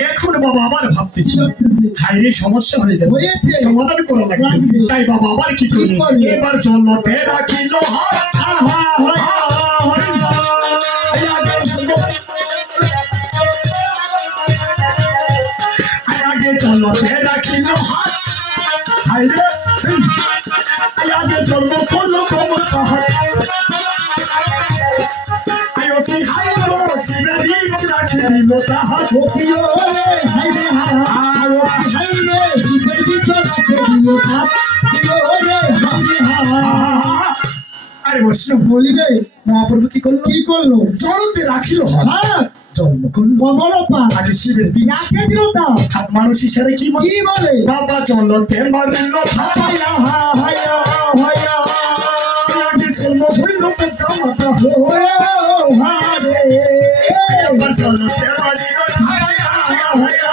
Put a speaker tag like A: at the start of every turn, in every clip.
A: এখন বাবা আবার ভাবতেছি হাইরে সমস্যা হয়ে যাবে সমাধান করা লাগবে। তাই বাবা আবার কি করি
B: করবে?
A: এবার জন্মতে রাখিল হাত। হাত। হাইরে আগে কোমর পাহাড় শিবে বীজ রাখি দিল
B: গোপিও হাইরে হাইরে হাওয়া
A: আরে বৈষ্ণব
B: বলি রে
A: মহাপ্রভু কি করল?
B: কি করল?
A: জলতে রাখিল
B: হ্যাঁ।
A: জন্ম করল
B: কমলপা
A: আগে শিবের বীজ
B: রাখে দিল
A: হাত মানুষ ইশারে কি
B: কি বলে
A: বাবা জলতে মারিল হাত
B: হাইয়া হাইয়া হাইয়া
A: আগে জন্ম হইল পেটা মাথা হো
B: হারে
A: এবার জলতে মারিল হাত
B: হাইয়া হাইয়া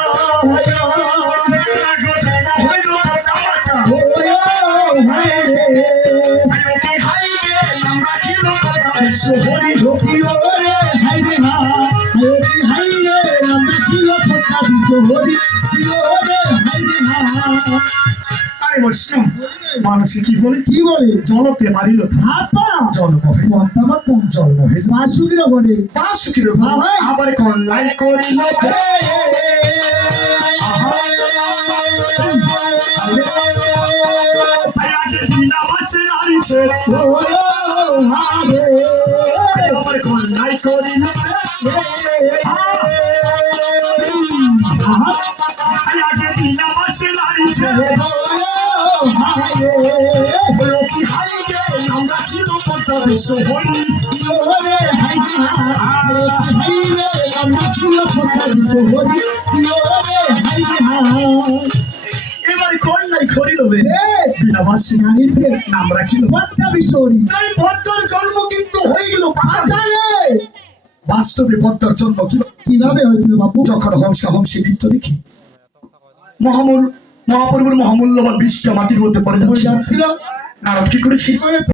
A: আগে জন্ম আরে বৈষ্ণব মানুষে কি বলে
B: কি বলে?
A: জলতে জন্ম হইল
B: মত্তা মত্তা
A: জন্ম হইল
B: মাসুকির বলে
A: বাসুকির
B: ভাই।
A: আবার কন্যাই করিল কন্যাই করিল এবার কন্যাই করিল বিনা বাসে নাম রাখিল তাই পদ্মার জন্ম কিন্তু হয়ে গেল বাস্তবে পদ্মার জন্ম কি
B: কীভাবে হয়েছিল বাবু?
A: যখন হংস হংসী নৃত্য দেখি। মহামূল মহাপ্রভুর মহামূল্যবান বৃষ্টি মাটির মধ্যে পরে যাচ্ছে।
B: যাচ্ছিল
A: নারদ কি করেছে
B: কি করেছে?